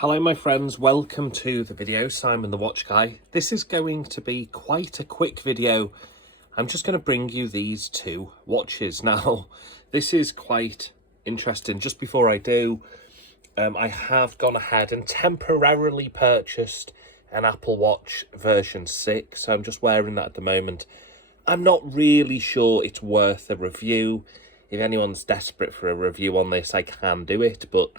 Hello my friends, welcome to the video. Simon the Watch Guy. This is going to be quite a quick video. I'm just going to bring you these two watches. Now, this is quite interesting. Just before I do, I have gone ahead and temporarily purchased an Apple Watch version 6. So I'm just wearing that at the moment. I'm not really sure it's worth a review. If anyone's desperate for a review on this, I can do it, but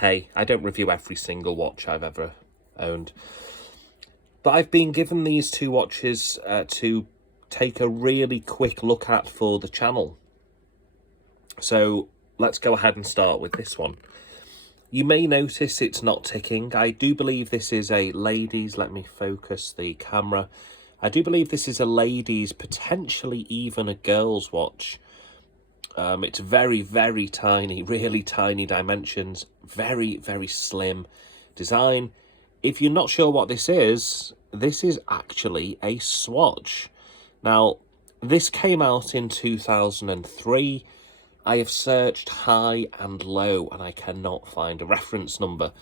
hey, I don't review every single watch I've ever owned. But I've been given these two watches to take a really quick look at for the channel. So let's go ahead and start with this one. You may notice it's not ticking. I do believe this is a ladies. Let me focus the camera. I do believe this is a ladies, potentially even a girl's watch. It's very, very tiny, really tiny dimensions, very, very slim design. If you're not sure what this is actually a Swatch. Now, this came out in 2003. I have searched high and low and I cannot find a reference number.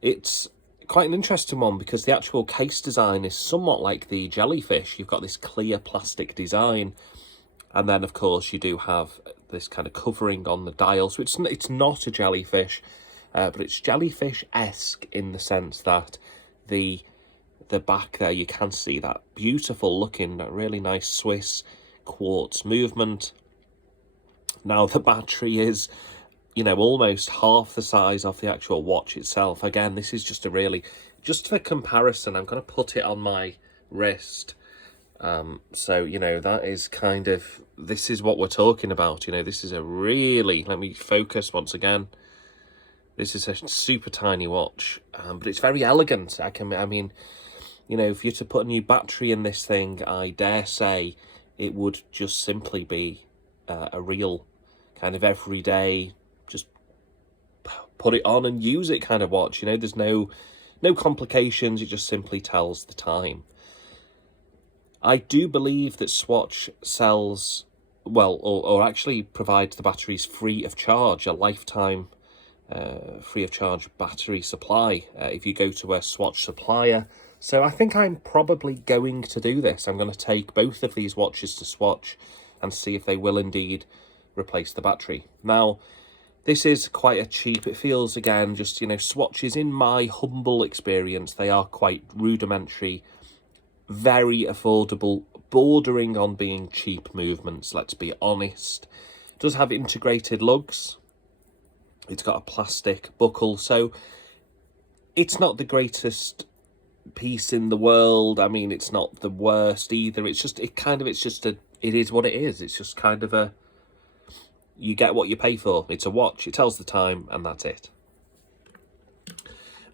It's quite an interesting one because the actual case design is somewhat like the jellyfish. You've got this clear plastic design. And then, of course, you do have this kind of covering on the dial. So it's not a jellyfish, but it's jellyfish-esque in the sense that the back there, you can see that beautiful looking, really nice Swiss quartz movement. Now, the battery is, you know, almost half the size of the actual watch itself. Again, this is just just for comparison, I'm going to put it on my wrist. So, you know, that is kind of, this is what we're talking about. You know, this is a really, let me focus once again. This is a super tiny watch, but it's very elegant. I mean, you know, if you're to put a new battery in this thing, I dare say it would just simply be a real kind of everyday, just put it on and use it kind of watch. You know, there's no complications. It just simply tells the time. I do believe that Swatch sells, well, or actually provides the batteries free of charge, a lifetime free of charge battery supply if you go to a Swatch supplier. So I think I'm probably going to do this. I'm going to take both of these watches to Swatch and see if they will indeed replace the battery. Now, this is quite a cheap, it feels, again, just, you know, Swatches, in my humble experience, they are quite rudimentary, very affordable, bordering on being cheap movements, let's be honest. It does have integrated lugs. It's got a plastic buckle, so it's not the greatest piece in the world. I mean, it's not the worst either. It is what it is. It's just kind of a, you get what you pay for. It's a watch, it tells the time, and that's it.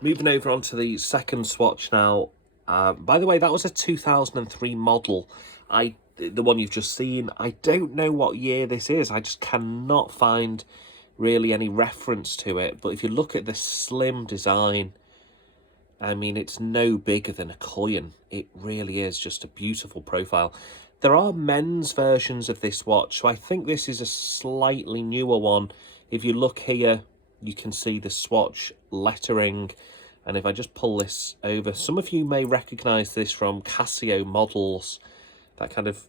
Moving over onto the second Swatch now. By the way, that was a 2003 model. The one you've just seen. I don't know what year this is. I just cannot find really any reference to it. But if you look at the slim design, I mean, it's no bigger than a coin. It really is just a beautiful profile. There are men's versions of this watch, so I think this is a slightly newer one. If you look here, you can see the Swatch lettering. And if I just pull this over, some of you may recognise this from Casio models, that kind of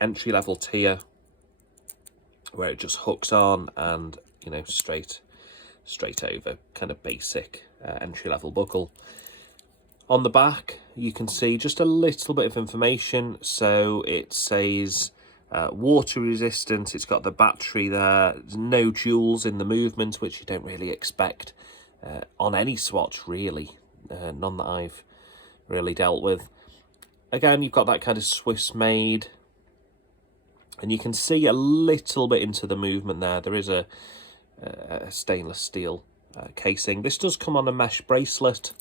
entry-level tier, where it just hooks on and, you know, straight over, kind of basic entry-level buckle. On the back, you can see just a little bit of information. So it says water resistant. It's got the battery there. There's no jewels in the movement, which you don't really expect on any Swatch, really. None that I've really dealt with. Again, you've got that kind of Swiss made, and you can see a little bit into the movement there. There is a stainless steel casing. This does come on a mesh bracelet,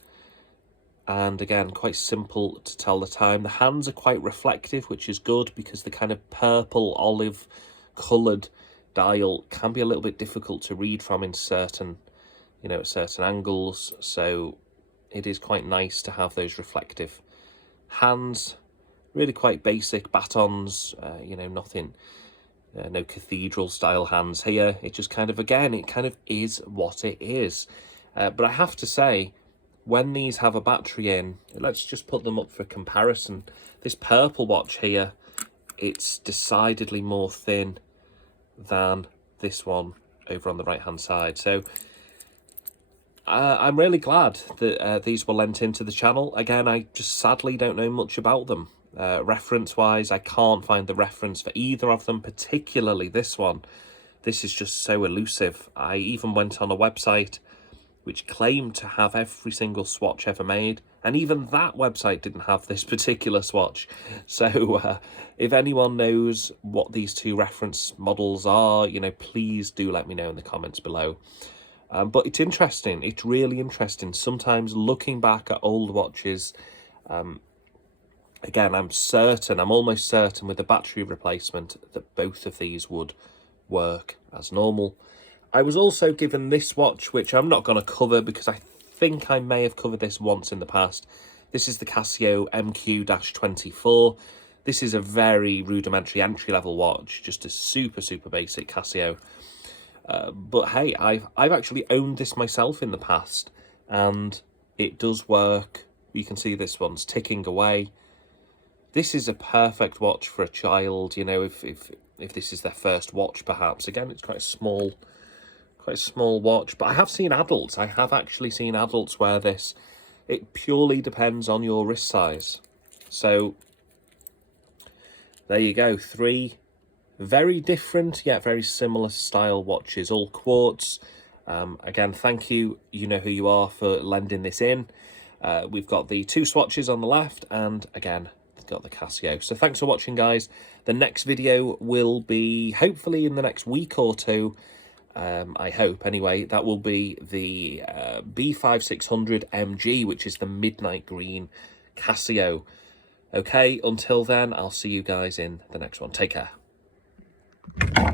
and again, quite simple to tell the time. The hands are quite reflective, which is good because the kind of purple olive coloured dial can be a little bit difficult to read from in certain, you know, at certain angles. So it is quite nice to have those reflective hands. Really quite basic batons, you know, nothing, no cathedral style hands here. It just kind of, again, it kind of is what it is. But I have to say, when these have a battery in, let's just put them up for comparison. This purple watch here, it's decidedly more thin than this one over on the right hand side. So I'm really glad that these were lent into the channel. Again, I just sadly don't know much about them. Reference wise, I can't find the reference for either of them, particularly this one. This is just so elusive. I even went on a website which claimed to have every single swatch ever made, and even that website didn't have this particular swatch. So if anyone knows what these two reference models are, you know, please do let me know in the comments below. But it's interesting, it's really interesting. Sometimes looking back at old watches, again, I'm almost certain with the battery replacement that both of these would work as normal. I was also given this watch, which I'm not going to cover because I think I may have covered this once in the past. This is the Casio MQ-24. This is a very rudimentary entry-level watch, just a super basic Casio. But hey, I've actually owned this myself in the past, and it does work. You can see this one's ticking away. This is a perfect watch for a child, you know, if this is their first watch, perhaps. Again, it's quite a small watch, but I have seen adults. I have actually seen adults wear this. It purely depends on your wrist size. So there you go, 3 very different yet very similar style watches, all quartz. Again, thank you, you know who you are, for lending this in. We've got the 2 swatches on the left, and again, got the Casio. So thanks for watching, guys. The next video will be hopefully in the next week or two. I hope anyway. That will be the B5600 MG, which is the midnight green Casio. Okay, until then, I'll see you guys in the next one. Take care.